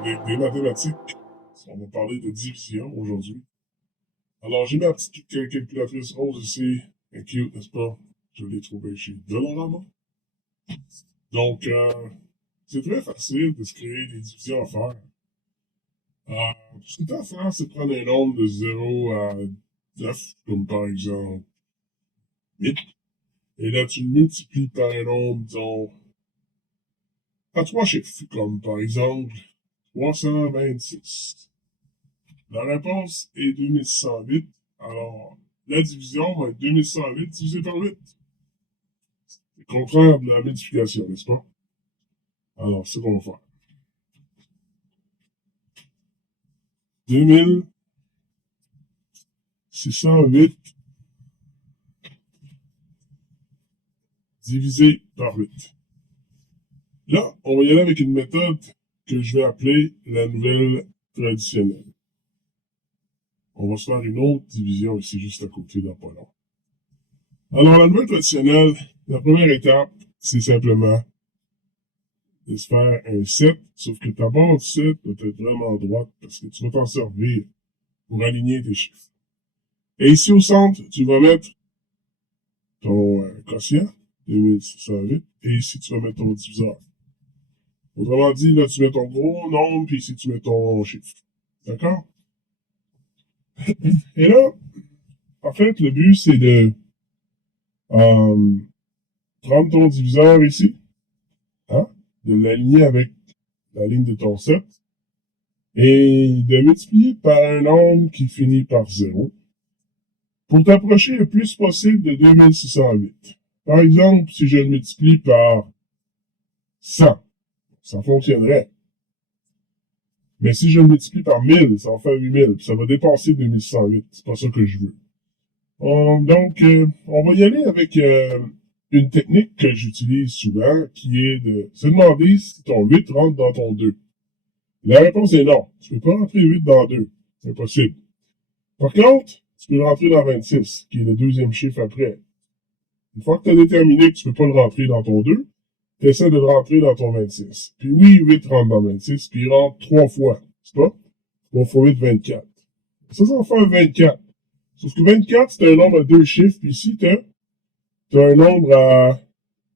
avec des mathématiques. On va parler de division aujourd'hui. Alors, j'ai ma petite calculatrice rose ici. Elle est cute, n'est-ce pas? Je l'ai trouvée chez Dollarama. Donc, c'est très facile de se créer des divisions à faire. Tout ce que tu as à faire, c'est prendre un nombre de 0 à 9, comme par exemple 8. Et là, tu le multiplies par un nombre, disons, à 3 chiffres, comme par exemple 326. La réponse est 2608. Alors, la division va être 2608 divisé par 8. C'est le contraire de la multiplication, n'est-ce pas? Alors, c'est ce qu'on va faire. 2608 divisé par 8. Là, on va y aller avec une méthode que je vais appeler la nouvelle traditionnelle. On va se faire une autre division ici, juste à côté, dans pas long. Alors, la nouvelle traditionnelle, la première étape, c'est simplement de se faire un 7, sauf que ta barre du 7 doit être vraiment droite parce que tu vas t'en servir pour aligner tes chiffres. Et ici au centre, tu vas mettre ton quotient, 2608, et ici tu vas mettre ton diviseur. Autrement dit, là tu mets ton gros nombre, puis ici tu mets ton chiffre. D'accord? Et là, en fait, le but c'est de prendre ton diviseur ici, hein, de l'aligner avec la ligne de ton 7, et de multiplier par un nombre qui finit par 0 pour t'approcher le plus possible de 2608. Par exemple, si je le multiplie par 100, ça fonctionnerait. Mais si je le multiplie par 1000, ça en fait 8000, ça va dépasser 2608. C'est pas ça que je veux. Donc, on va y aller avec une technique que j'utilise souvent, qui est de se demander si ton 8 rentre dans ton 2. La réponse est non. Tu peux pas rentrer 8 dans 2. C'est impossible. Par contre, tu peux le rentrer dans 26, qui est le deuxième chiffre après. Une fois que tu as déterminé que tu peux pas le rentrer dans ton 2, tu essaies de le rentrer dans ton 26. Puis oui, 8 rentre dans 26, puis il rentre 3 fois, c'est pas? 3 fois 8, 24. Ça va faire 24. Sauf que 24, c'est un nombre à 2 chiffres, puis ici, tu as un nombre à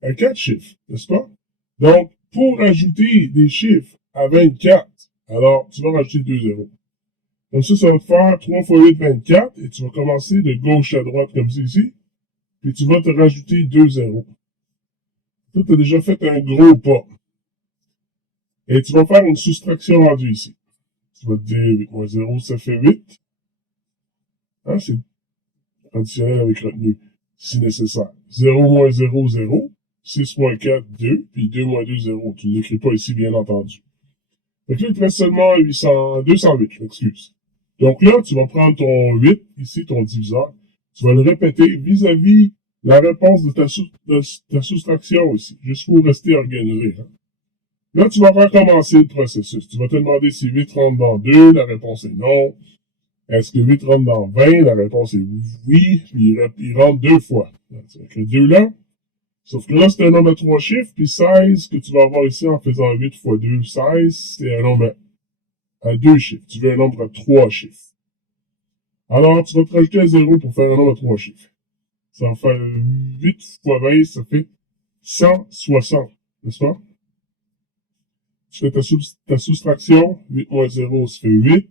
4 chiffres, n'est-ce pas? Donc, pour ajouter des chiffres à 24, alors, tu vas rajouter 2 zéros. Donc ça va te faire 3 fois 8, 24, et tu vas commencer de gauche à droite comme c'est ici, puis tu vas te rajouter 2 zéros. Là, tu as déjà fait un gros pas. Et tu vas faire une soustraction rendue ici. Tu vas te dire 8 moins 0, ça fait 8. Hein, c'est traditionnel avec retenue, si nécessaire. 0 moins 0, 0. 6 moins 4, 2. Puis 2 moins 2, 0. Tu ne l'écris pas ici, bien entendu. Donc là, il te reste seulement 208, je m'excuse. Donc là, tu vas prendre ton 8, ici, ton diviseur. Tu vas le répéter vis-à-vis la réponse de ta soustraction ici, juste pour rester organisé. Hein. Là, tu vas recommencer le processus. Tu vas te demander si 8 rentre dans 2, la réponse est non. Est-ce que 8 rentre dans 20, la réponse est oui, puis il rentre 2 fois. Tu vas écrire 2 là. Sauf que là, c'est un nombre à 3 chiffres, puis 16 que tu vas avoir ici en faisant 8 fois 2, 16, c'est un nombre à 2 chiffres. Tu veux un nombre à 3 chiffres. Alors, tu vas te rajouter un 0 pour faire un nombre à 3 chiffres. Ça va faire 8 fois 20, ça fait 160, n'est-ce pas? Tu fais ta soustraction, 8 moins 0, ça fait 8.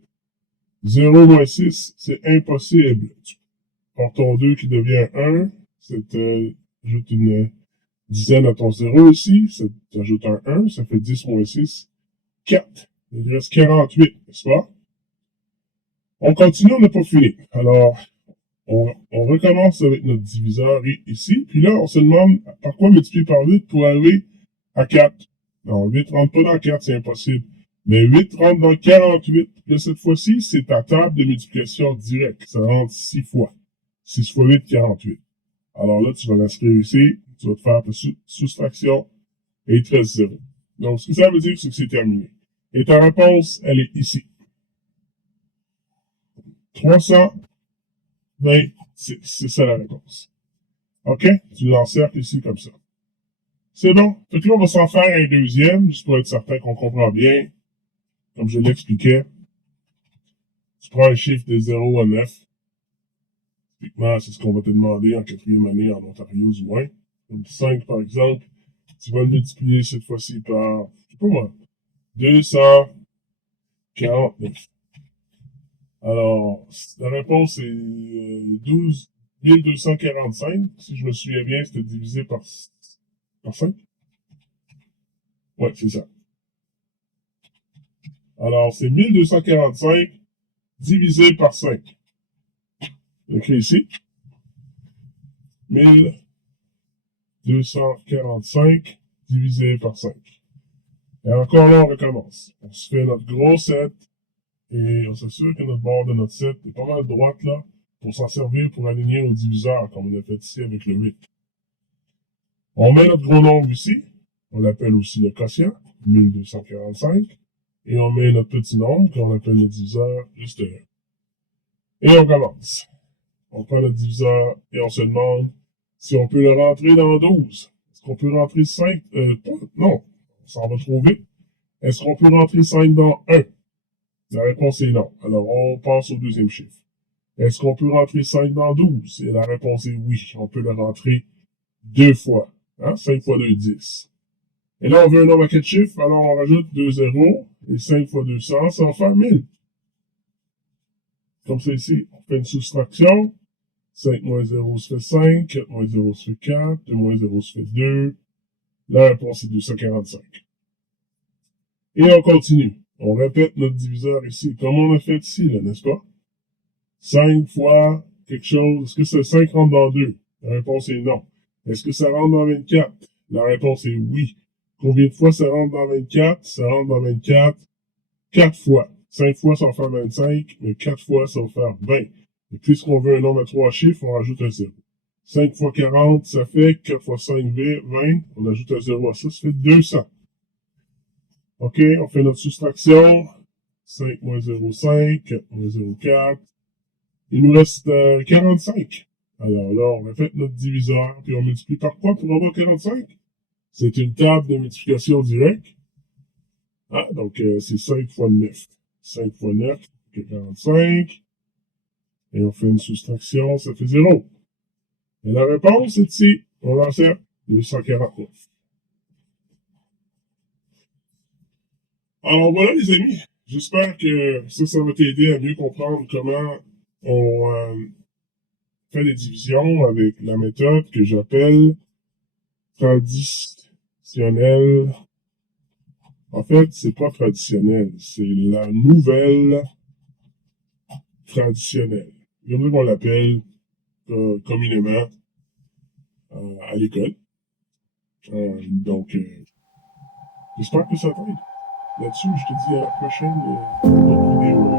0 moins 6, c'est impossible. Tu prends ton 2 qui devient 1, ça t'ajoute une dizaine à ton 0 ici, ça t'ajoute un 1, ça fait 10 moins 6, 4. Il reste 48, n'est-ce pas? On continue, on n'a pas fini. Alors, on recommence avec notre diviseur ici, puis là, on se demande par quoi multiplier par 8 pour arriver à 4. Non, 8 rentre pas dans 4, c'est impossible. Mais 8 rentre dans 48. Là, cette fois-ci, c'est ta table de multiplication directe. Ça rentre 6 fois. 6 fois 8, 48. Alors là, tu vas l'inscrire ici, tu vas te faire ta soustraction, et il te reste 0. Donc, ce que ça veut dire, c'est que c'est terminé. Et ta réponse, elle est ici. 326, c'est ça la réponse. OK? Tu l'encercles ici comme ça. C'est bon. Fait que là, on va s'en faire un deuxième, juste pour être certain qu'on comprend bien. comme je l'expliquais, tu prends un chiffre de 0 à 9. Typiquement, c'est ce qu'on va te demander en 4e année en Ontario, du moins. Comme 5, par exemple, tu vas le multiplier cette fois-ci par, je sais pas moi, 249. Alors, la réponse est 12 1245. Si je me souviens bien, c'était divisé par 5. Ouais, c'est ça. Alors, c'est 1245 divisé par 5. J'écris ici. 1245 divisé par 5. Et encore là, on recommence. On se fait notre gros 7 et on s'assure que notre bord de notre 7 est pas mal droite là pour s'en servir pour aligner au diviseur comme on a fait ici avec le 8. On met notre gros nombre ici. On l'appelle aussi le quotient, 1245. Et on met notre petit nombre qu'on appelle le diviseur juste là. Et on commence. On prend notre diviseur et on se demande si on peut le rentrer dans 12. Est-ce qu'on peut rentrer 5? Non, on s'en va trop vite. Est-ce qu'on peut rentrer 5 dans 1? La réponse est non. Alors, on passe au deuxième chiffre. Est-ce qu'on peut rentrer 5 dans 12? Et la réponse est oui. On peut le rentrer 2 fois. 5 fois 2, 10. Et là, on veut un nombre à 4 chiffres, alors on rajoute 2 zéros. Et 5 fois 200, ça va faire 1000. Comme ça ici, on fait une soustraction. 5 moins 0, ça fait 5. 4 moins 0, ça fait 4. 2 moins 0, ça fait 2. La réponse est 245. Et on continue. On répète notre diviseur ici, comme on a fait ici, là, n'est-ce pas? 5 fois quelque chose. Est-ce que ce 5 rentre dans 2? La réponse est non. Est-ce que ça rentre dans 24? La réponse est oui. Combien de fois ça rentre dans 24? Ça rentre dans 24 4 fois. 5 fois, ça va faire 25, mais 4 fois, ça va faire 20. Et puisqu'on veut un nombre à 3 chiffres, on rajoute un 0. 5 fois 40, ça fait 4 fois 5, 20. On ajoute un 0 à ça, ça fait 200. OK, on fait notre soustraction. 5 moins 0,5, 4 moins 0,4. Il nous reste 45. Alors là, on répète notre diviseur, puis on multiplie par quoi pour avoir 45? C'est une table de multiplication directe. Donc c'est 5 fois 9. 5 fois 9, c'est 45. Et on fait une soustraction, ça fait 0. Et la réponse est ici. On l'enseigne 249. Alors voilà les amis, j'espère que ça va t'aider à mieux comprendre comment on fait des divisions avec la méthode que j'appelle traditionnelle. En fait, c'est pas traditionnel, c'est la nouvelle traditionnelle. Comme on l'appelle communément à l'école. Donc, j'espère que ça t'aide. Là-dessus, je te dis à la prochaine pour une autre vidéo.